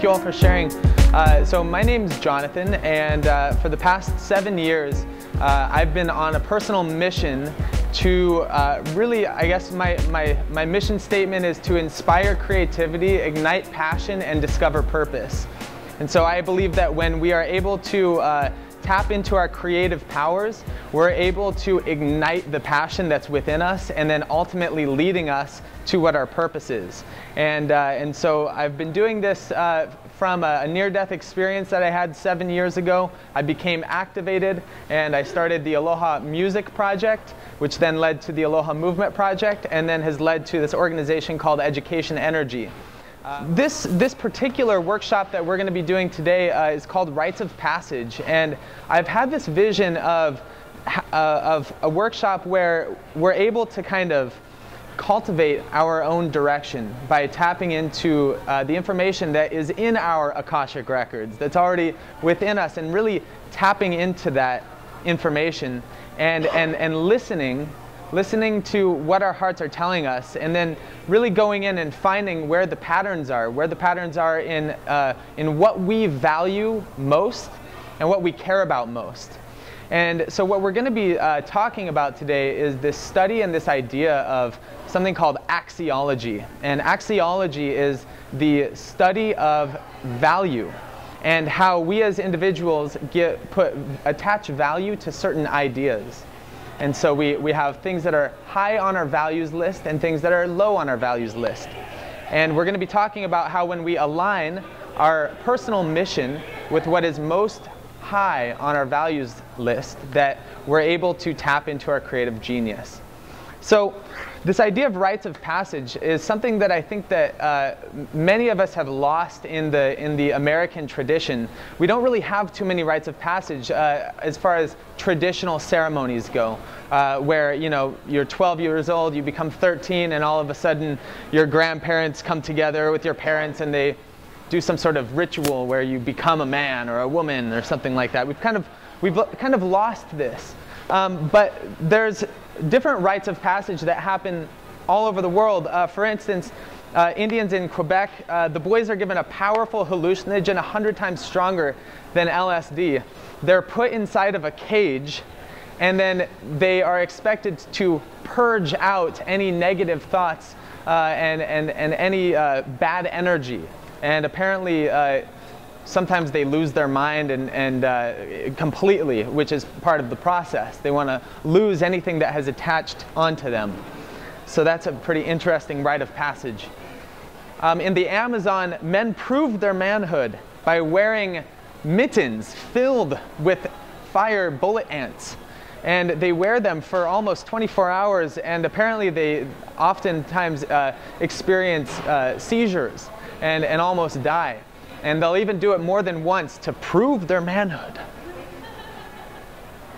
Thank you all for sharing. So my name's Jonathan, and for the past 7 years, I've been on a personal mission to really, I guess my mission statement is to inspire creativity, ignite passion, and discover purpose. And so I believe that when we are able to tap into our creative powers, we're able to ignite the passion that's within us and then ultimately leading us to what our purpose is. And so I've been doing this from a near-death experience that I had 7 years ago. I became activated and I started the Aloha Music Project, which then led to the Aloha Movement Project, and then has led to this organization called Education Energy. This particular workshop that we're going to be doing today is called Rites of Passage, and I've had this vision of a workshop where we're able to kind of cultivate our own direction by tapping into the information that is in our Akashic records, that's already within us, and really tapping into that information and listening to what our hearts are telling us, and then really going in and finding where the patterns are in what we value most and what we care about most. And so what we're going to be talking about today is this study and this idea of something called axiology. And axiology is the study of value and how we as individuals attach value to certain ideas. And so we have things that are high on our values list and things that are low on our values list. And we're going to be talking about how when we align our personal mission with what is most high on our values list, that we're able to tap into our creative genius. So this idea of rites of passage is something that I think that many of us have lost in the American tradition. We don't really have too many rites of passage as far as traditional ceremonies go, where you're 12 years old, you become 13, and all of a sudden your grandparents come together with your parents and they do some sort of ritual where you become a man or a woman or something like that. We've kind of lost this. But there's different rites of passage that happen all over the world. For instance, Indians in Quebec, the boys are given a powerful hallucinogen 100 times stronger than LSD. They're put inside of a cage, and then they are expected to purge out any negative thoughts and any bad energy. And apparently, sometimes they lose their mind and completely, which is part of the process. They want to lose anything that has attached onto them. So that's a pretty interesting rite of passage. In the Amazon, men prove their manhood by wearing mittens filled with fire bullet ants. And they wear them for almost 24 hours, and apparently they oftentimes experience seizures and almost die. And they'll even do it more than once to prove their manhood.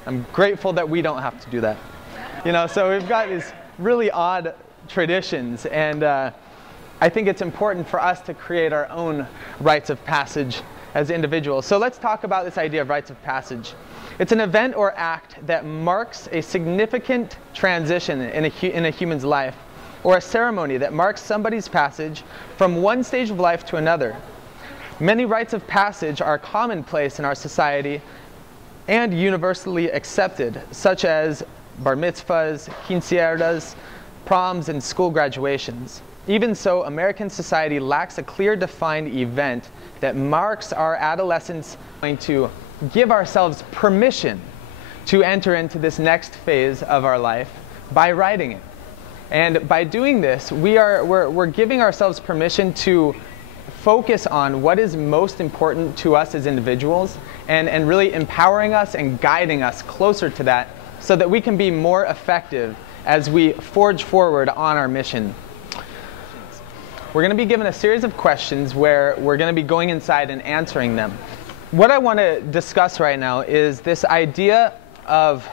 I'm grateful that we don't have to do that. So we've got these really odd traditions, and I think it's important for us to create our own rites of passage as individuals. So let's talk about this idea of rites of passage. It's an event or act that marks a significant transition in a human's life, or a ceremony that marks somebody's passage from one stage of life to another. Many rites of passage are commonplace in our society and universally accepted, such as bar mitzvahs, quinceañeras, proms, and school graduations. Even so, American society lacks a clear defined event that marks our adolescence, going to give ourselves permission to enter into this next phase of our life by writing it. And by doing this, we're giving ourselves permission to focus on what is most important to us as individuals, and really empowering us and guiding us closer to that so that we can be more effective as we forge forward on our mission. We're going to be given a series of questions where we're going to be going inside and answering them. What I want to discuss right now is this idea of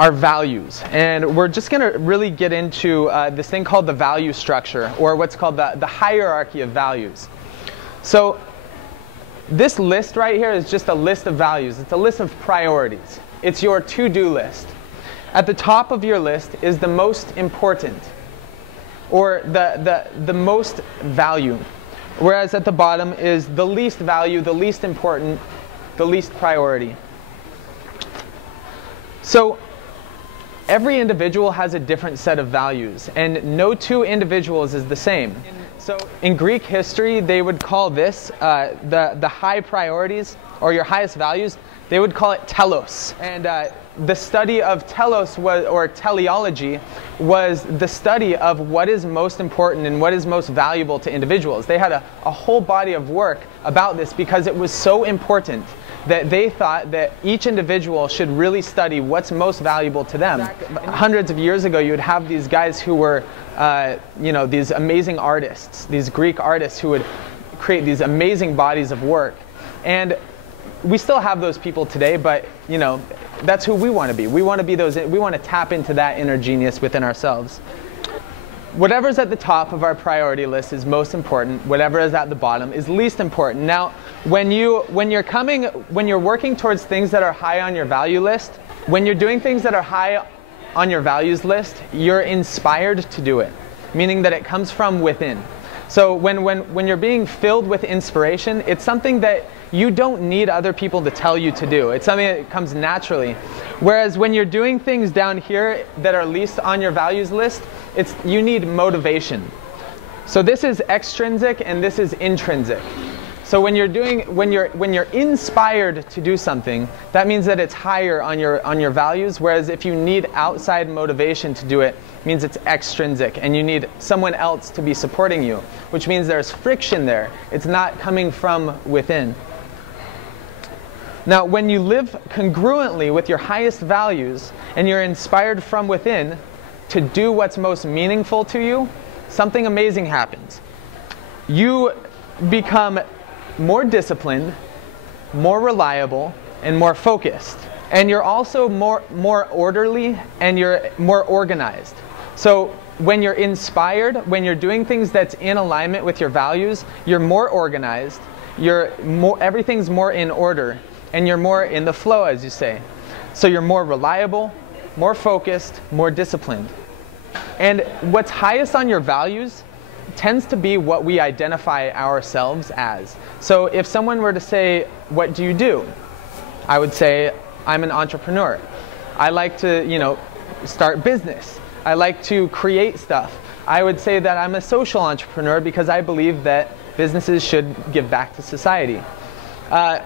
our values, and we're just going to really get into this thing called the value structure, or what's called the hierarchy of values. So this list right here is just a list of values. It's a list of priorities. It's your to-do list. At the top of your list is the most important, or the most value. whereas at the bottom is the least value, the least important, the least priority. So every individual has a different set of values, and no two individuals is the same. So in Greek history, they would call this, the high priorities, or your highest values, they would call it telos. And the study of telos, or teleology, was the study of what is most important and what is most valuable to individuals. They had a whole body of work about this because it was so important that they thought that each individual should really study what's most valuable to them. Hundreds of years ago, you would have these guys who were, these amazing artists, these Greek artists who would create these amazing bodies of work. And we still have those people today, but that's who we want to be. We want to be those. We want to tap into that inner genius within ourselves. Whatever's at the top of our priority list is most important. Whatever is at the bottom is least important. Now, when you're working towards things that are high on your value list, when you're doing things that are high on your values list, you're inspired to do it, meaning that it comes from within. So when you're being filled with inspiration, it's something that you don't need other people to tell you to do. It's something that comes naturally. Whereas when you're doing things down here that are least on your values list, you need motivation. So this is extrinsic and this is intrinsic. So when you're inspired to do something, that means that it's higher on your values. Whereas if you need outside motivation to do it, it means it's extrinsic, and you need someone else to be supporting you, which means there's friction there. It's not coming from within. Now, when you live congruently with your highest values and you're inspired from within to do what's most meaningful to you, something amazing happens. You become more disciplined, more reliable, and more focused. And you're also more orderly, and you're more organized. So when you're inspired, when you're doing things that's in alignment with your values, you're more organized, everything's more in order, and you're more in the flow, as you say. So you're more reliable, more focused, more disciplined. And what's highest on your values tends to be what we identify ourselves as. So if someone were to say, "What do you do?" I would say, "I'm an entrepreneur. I like to, start business. I like to create stuff." I would say that I'm a social entrepreneur because I believe that businesses should give back to society.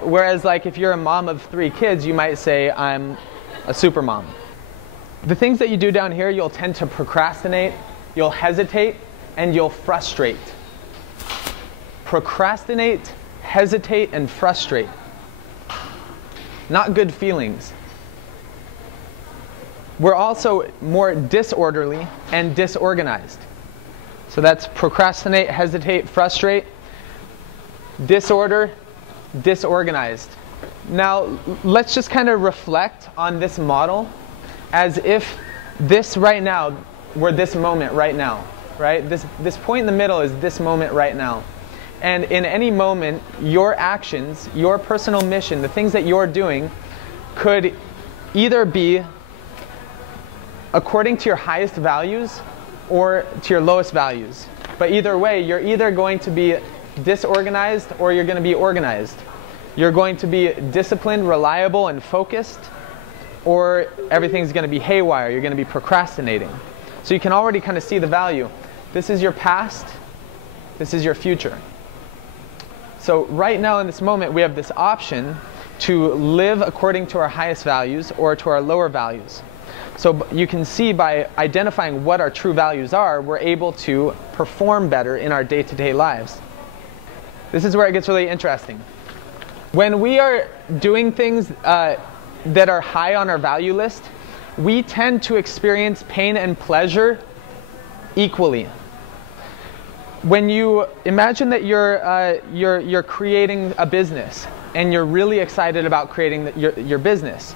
Whereas like if you're a mom of 3 kids, you might say, "I'm a super mom." The things that you do down here, you'll tend to procrastinate, you'll hesitate, and you'll frustrate. Procrastinate, hesitate, and frustrate. Not good feelings. We're also more disorderly and disorganized. So that's procrastinate, hesitate, frustrate. Disorder, disorganized. Now, let's just kind of reflect on this model as if this right now were this moment right now, right? This point in the middle is this moment right now. And in any moment, your actions, your personal mission, the things that you're doing could either be according to your highest values or to your lowest values. But either way, you're either going to be disorganized or you're going to be organized. You're going to be disciplined, reliable, and focused, or everything's going to be haywire. You're going to be procrastinating. So you can already kind of see the value. This is your past. This is your future. So right now in this moment, we have this option to live according to our highest values or to our lower values. So you can see by identifying what our true values are, we're able to perform better in our day-to-day lives. This is where it gets really interesting. When we are doing things that are high on our value list, we tend to experience pain and pleasure equally. When you imagine that you're creating a business and you're really excited about creating your business,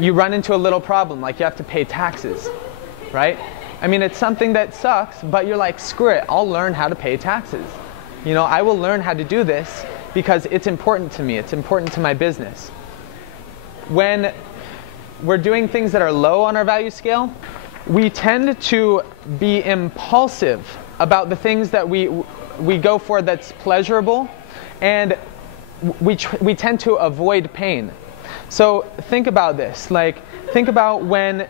you run into a little problem, like you have to pay taxes, right? I mean, it's something that sucks, but you're like, screw it, I'll learn how to pay taxes. I will learn how to do this because it's important to me, it's important to my business. When we're doing things that are low on our value scale, we tend to be impulsive about the things that we go for that's pleasurable, and we tend to avoid pain. So think about this. Like, think about when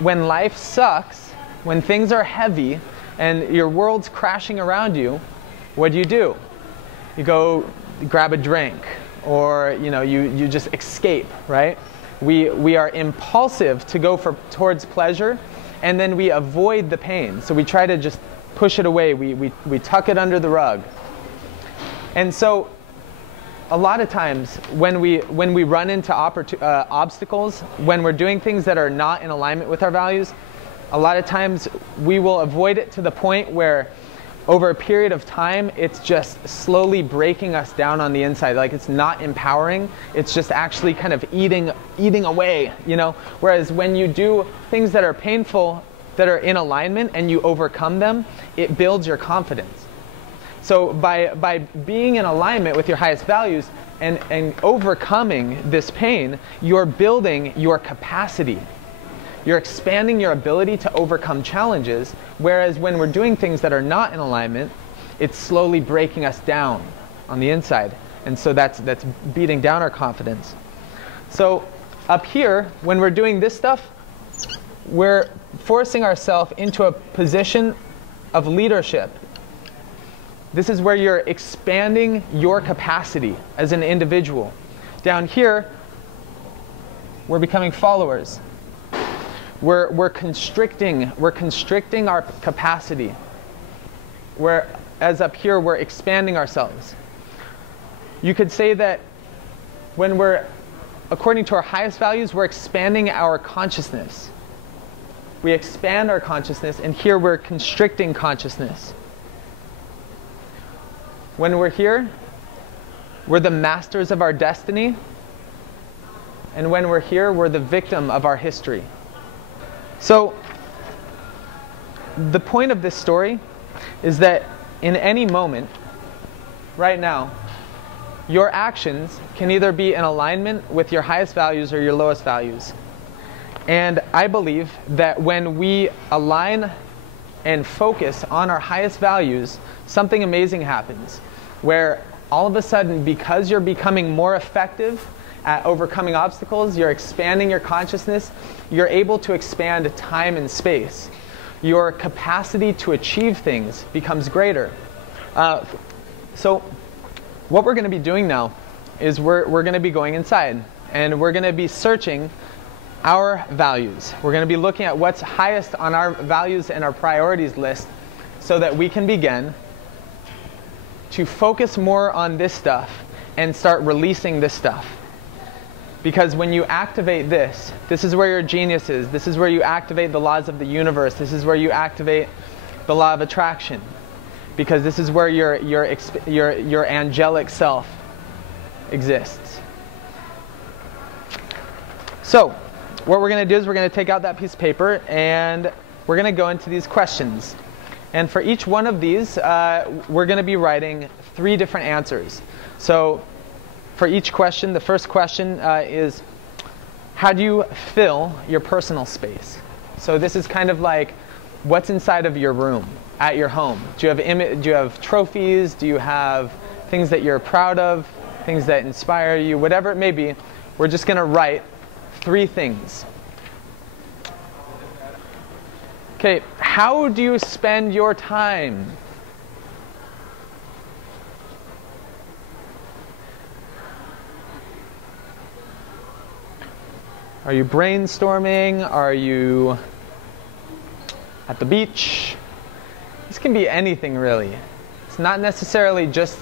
life sucks, when things are heavy, and your world's crashing around you. What do? You go grab a drink, or you just escape, right? We are impulsive to go towards pleasure, and then we avoid the pain. So we try to just push it away. We tuck it under the rug. And so a lot of times when we run into obstacles, when we're doing things that are not in alignment with our values, a lot of times we will avoid it to the point where over a period of time, it's just slowly breaking us down on the inside. Like, it's not empowering. It's just actually kind of eating away, Whereas when you do things that are painful, that are in alignment, and you overcome them, it builds your confidence. So by being in alignment with your highest values and overcoming this pain, you're building your capacity. You're expanding your ability to overcome challenges, whereas when we're doing things that are not in alignment, it's slowly breaking us down on the inside. And so that's beating down our confidence. So up here, when we're doing this stuff, we're forcing ourselves into a position of leadership. This is where you're expanding your capacity as an individual. Down here, we're becoming followers. We're constricting our capacity. Whereas up here, we're expanding ourselves. You could say that when we're, according to our highest values, we're expanding our consciousness. We expand our consciousness, and here we're constricting consciousness. When we're here, we're the masters of our destiny. And when we're here, we're the victim of our history. So the point of this story is that in any moment, right now, your actions can either be in alignment with your highest values or your lowest values. And I believe that when we align and focus on our highest values, something amazing happens, where all of a sudden, because you're becoming more effective at overcoming obstacles, you're expanding your consciousness, you're able to expand time and space. Your capacity to achieve things becomes greater. So what we're going to be doing now is we're going to be going inside, and we're going to be searching our values. We're going to be looking at what's highest on our values and our priorities list, so that we can begin to focus more on this stuff and start releasing this stuff. Because when you activate this is where your genius is. This is where you activate the laws of the universe. This is where you activate the law of attraction. Because this is where your angelic self exists. So what we're going to do is we're going to take out that piece of paper, and we're going to go into these questions. And for each one of these, we're going to be writing 3 different answers. So for each question, the first question is, how do you fill your personal space? So this is kind of like, what's inside of your room, at your home? Do you have trophies? Do you have things that you're proud of? Things that inspire you? Whatever it may be, we're just going to write 3 things. Okay, how do you spend your time? Are you brainstorming? Are you at the beach? This can be anything, really. It's not necessarily just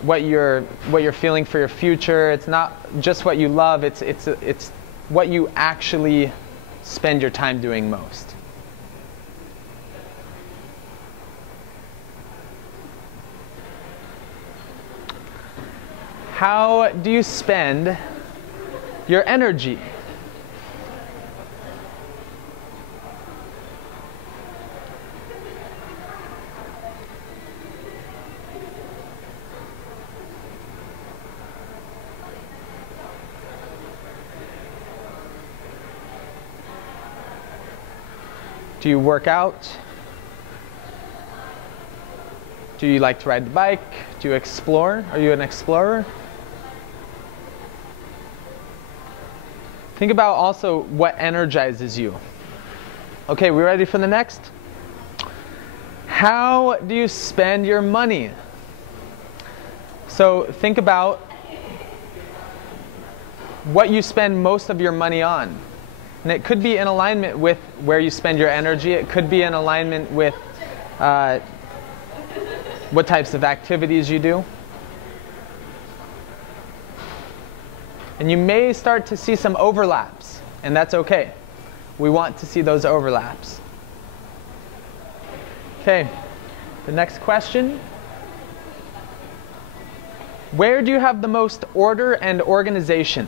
what you're feeling for your future. It's not just what you love. It's what you actually spend your time doing most. How do you spend your energy? Do you work out? Do you like to ride the bike? Do you explore? Are you an explorer? Think about also what energizes you. Okay, we ready for the next? How do you spend your money? So think about what you spend most of your money on. And it could be in alignment with where you spend your energy. It could be in alignment with what types of activities you do. And you may start to see some overlaps, and that's okay. We want to see those overlaps. Okay, the next question. Where do you have the most order and organization?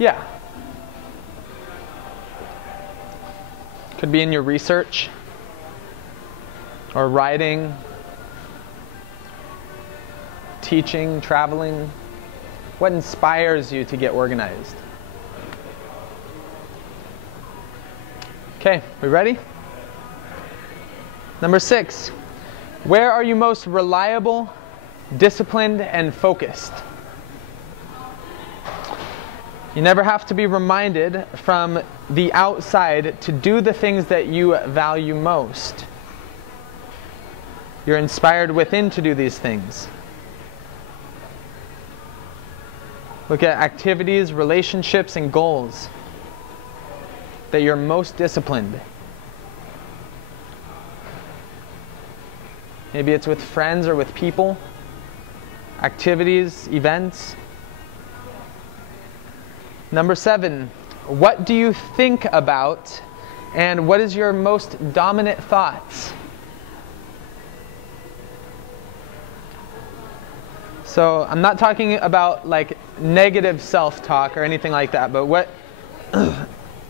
Yeah. Could be in your research, or writing, teaching, traveling. What inspires you to get organized? Okay, we ready? Number 6. Where are you most reliable, disciplined, and focused? You never have to be reminded from the outside to do the things that you value most. You're inspired within to do these things. Look at activities, relationships, and goals that you're most disciplined. Maybe it's with friends or with people, activities, events. Number 7, what do you think about, and what is your most dominant thoughts? So I'm not talking about like negative self-talk or anything like that, but what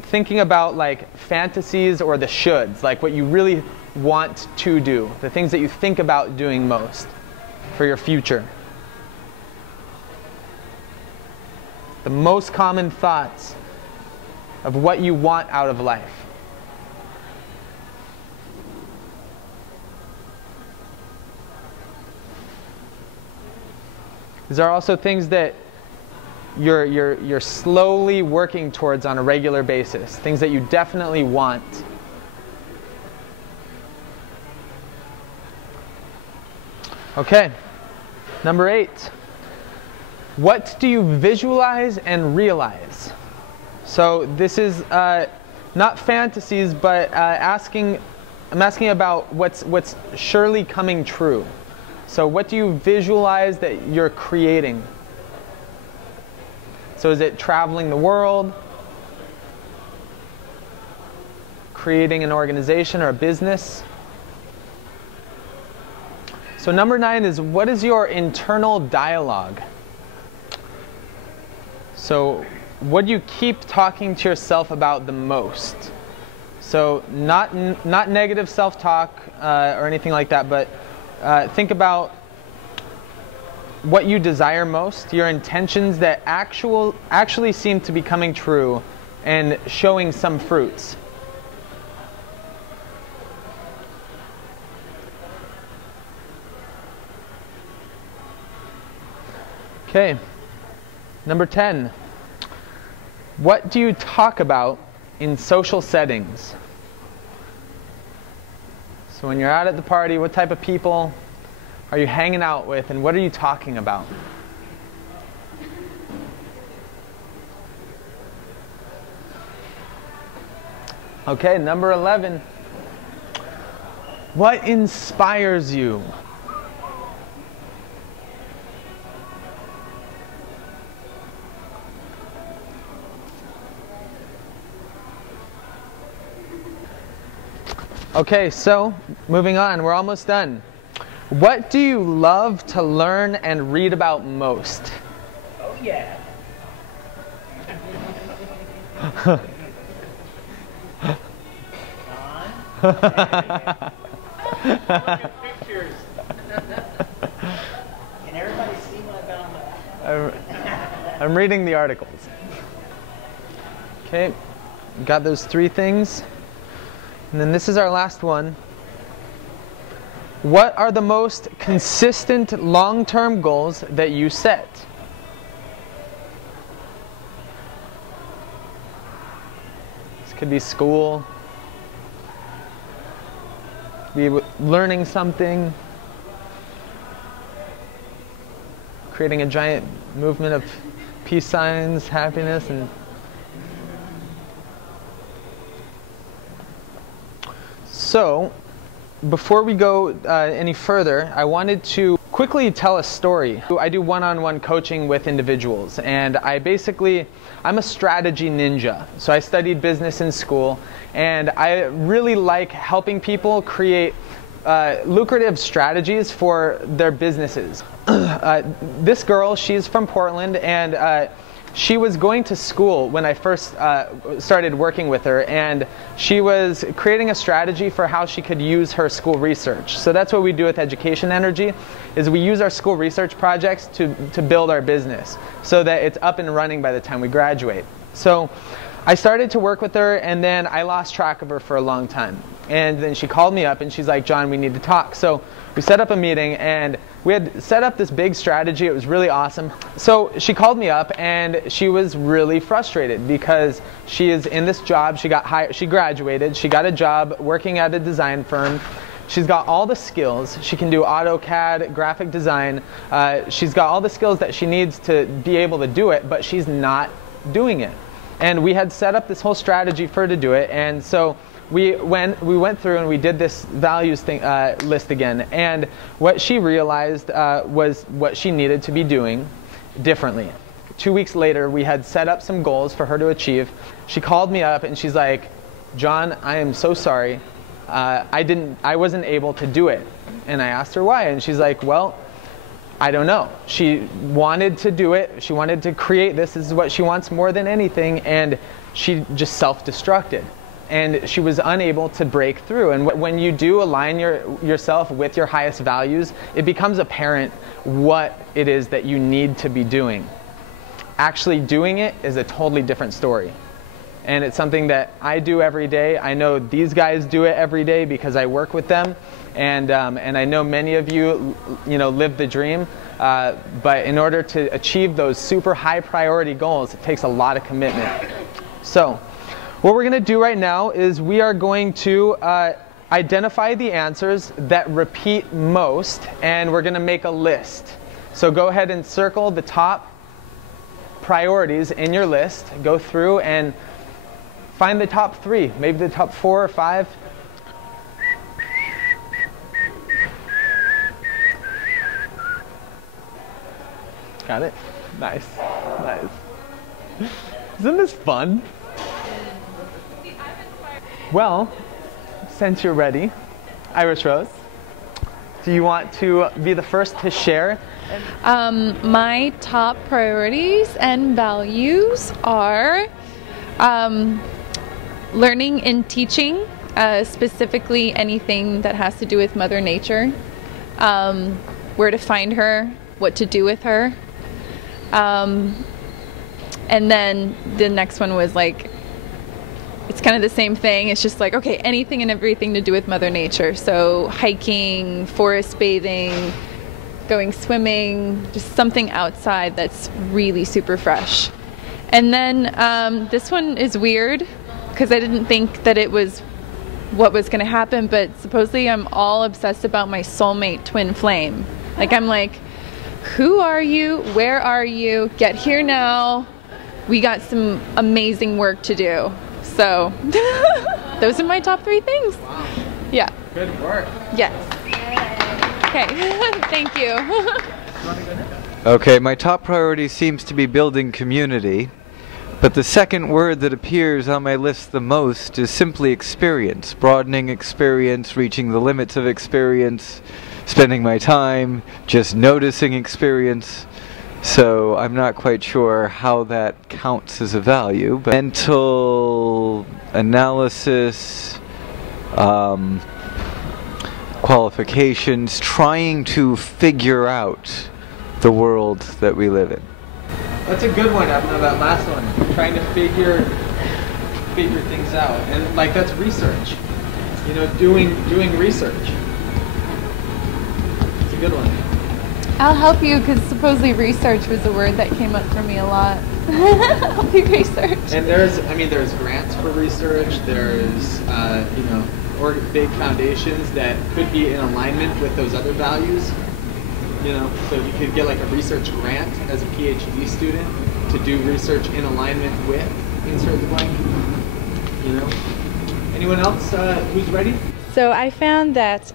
thinking about like fantasies or the shoulds, like what you really want to do, the things that you think about doing most for your future. The most common thoughts of what you want out of life. These are also things that you're slowly working towards on a regular basis. Things that you definitely want. Okay, number 8. What do you visualize and realize? So this is not fantasies, but I'm asking about what's surely coming true. So what do you visualize that you're creating? So is it traveling the world? Creating an organization or a business? So number 9 is, what is your internal dialogue? So what do you keep talking to yourself about the most? So not negative self-talk or anything like that, but think about what you desire most, your intentions that actually seem to be coming true and showing some fruits. Okay, number 10. What do you talk about in social settings? So when you're out at the party, what type of people are you hanging out with, and what are you talking about? Okay, number 11. What inspires you? Okay, so moving on, we're almost done. What do you love to learn and read about most? Oh yeah. Look at pictures. Can everybody see what I'm reading the articles. Okay, got those 3 things. And then this is our last one. What are the most consistent long-term goals that you set? This could be school, be learning something, creating a giant movement of peace signs, happiness, and so before we go any further, I wanted to quickly tell a story. I do one-on-one coaching with individuals, and I'm a strategy ninja. So I studied business in school, and I really like helping people create lucrative strategies for their businesses. This girl, she's from Portland, and she was going to school when I first started working with her, and she was creating a strategy for how she could use her school research. So that's what we do with Education Energy, is we use our school research projects to build our business so that it's up and running by the time we graduate. So I started to work with her, and then I lost track of her for a long time. And then she called me up and she's like, John, we need to talk. So we set up a meeting, and we had set up this big strategy. It was really awesome. So she called me up, and she was really frustrated because she is in this job. She got hired, she graduated, she got a job working at a design firm. She's got all the skills. She can do AutoCAD, graphic design. She's got all the skills that she needs to be able to do it, but she's not doing it. And we had set up this whole strategy for her to do it, and so we went through and we did this values list again, and what she realized was what she needed to be doing differently. 2 weeks later, we had set up some goals for her to achieve. She called me up and she's like, John, I am so sorry. I wasn't able to do it. And I asked her why, and she's like, well, I don't know. She wanted to do it. She wanted to create this. This is what she wants more than anything, and she just self-destructed. And she was unable to break through. And when you do align yourself with your highest values, it becomes apparent what it is that you need to be doing. Actually doing it is a totally different story. And it's something that I do every day. I know these guys do it every day because I work with them. And I know many of you live the dream. But in order to achieve those super high priority goals, it takes a lot of commitment. So what we're going to do right now is we are going to identify the answers that repeat most, and we're going to make a list. So go ahead and circle the top priorities in your list. Go through and find the top 3, maybe the top 4 or 5. Got it? Nice. Nice. Isn't this fun? Well, since you're ready, Irish Rose, do you want to be the first to share? My top priorities and values are learning and teaching, specifically anything that has to do with Mother Nature, where to find her, what to do with her. And then the next one was like, it's kind of the same thing. It's just like, okay, anything and everything to do with Mother Nature. So hiking, forest bathing, going swimming, just something outside that's really super fresh. And then this one is weird because I didn't think that it was what was going to happen, but supposedly I'm all obsessed about my soulmate twin flame. Like, I'm like, who are you? Where are you? Get here now. We got some amazing work to do. So those are my top 3 things. Wow. Yeah. Good work. Yes. Okay. Thank you. Okay, my top priority seems to be building community, but the second word that appears on my list the most is simply experience, broadening experience, reaching the limits of experience, spending my time, just noticing experience. So I'm not quite sure how that counts as a value, but mental analysis, qualifications, trying to figure out the world that we live in. That's a good one, Abner, that last one. Trying to figure things out. And like, that's research. you know, doing research. It's a good one. I'll help you because supposedly research was a word that came up for me a lot. Help you research. And there's grants for research. There's you know, or big foundations that could be in alignment with those other values. You know, so you could get like a research grant as a PhD student to do research in alignment with insert the blank. You know. Anyone else who's ready? So I found that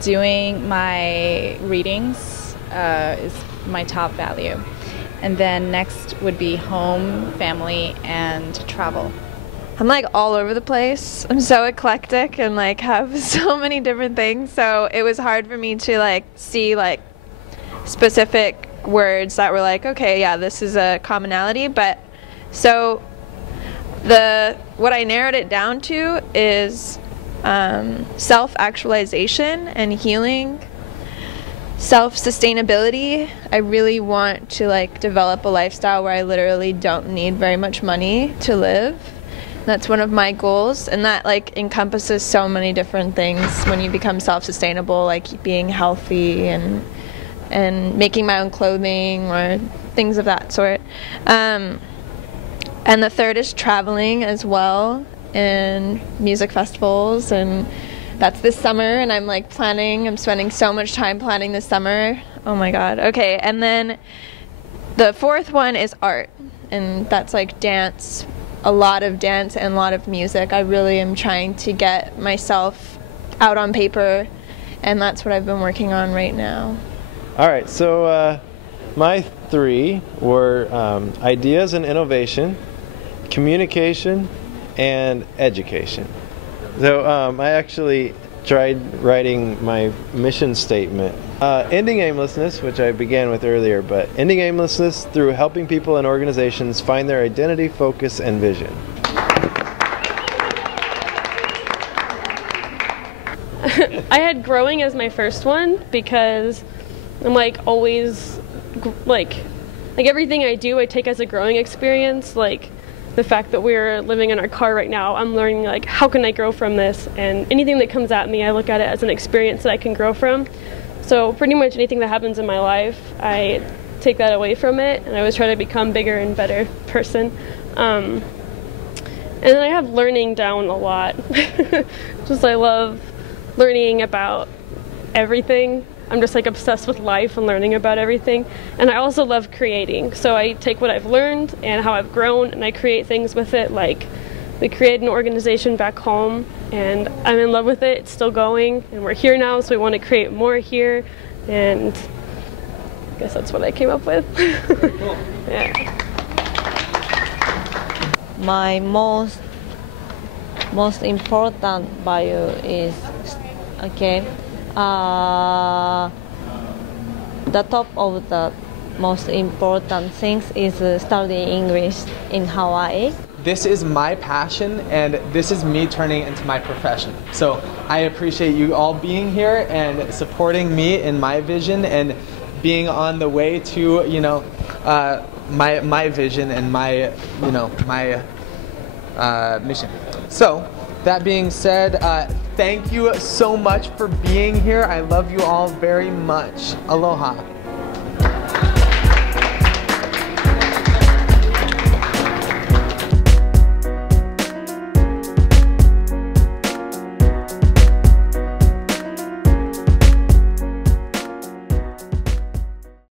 doing my readings is my top value. And then next would be home, family, and travel. I'm like all over the place. I'm so eclectic and like have so many different things. So it was hard for me to like see like specific words that were like, okay, yeah, this is a commonality. But so what I narrowed it down to is self-actualization and healing, self-sustainability. I really want to like develop a lifestyle where I literally don't need very much money to live. That's one of my goals, and that like encompasses so many different things when you become self-sustainable, like being healthy and making my own clothing or things of that sort. And the third is traveling as well, and music festivals, and that's this summer, and I'm like I'm spending so much time planning this summer. Oh my god. Okay, and then the fourth one is art, and that's like dance, a lot of dance and a lot of music. I really am trying to get myself out on paper, and that's what I've been working on right now. All right, so my three were ideas and innovation, communication, and education. So I actually tried writing my mission statement. Ending aimlessness, which I began with earlier, but ending aimlessness through helping people and organizations find their identity, focus, and vision. I had growing as my first one because I'm like always like everything I do I take as a growing experience. Like the fact that we're living in our car right now, I'm learning like how can I grow from this, and anything that comes at me I look at it as an experience that I can grow from. So pretty much anything that happens in my life I take that away from it, and I always try to become bigger and better person. And then I have learning down a lot. Just I love learning about everything. I'm just like obsessed with life and learning about everything. And I also love creating. So I take what I've learned and how I've grown and I create things with it. Like we created an organization back home and I'm in love with it. It's still going and we're here now, so we want to create more here. And I guess that's what I came up with. Cool. Yeah. My most important value is the top of the most important things is studying English in Hawaii. This is my passion, and this is me turning into my profession. So I appreciate you all being here and supporting me in my vision and being on the way to, you know, my vision and my, you know, my mission. So that being said, thank you so much for being here. I love you all very much. Aloha.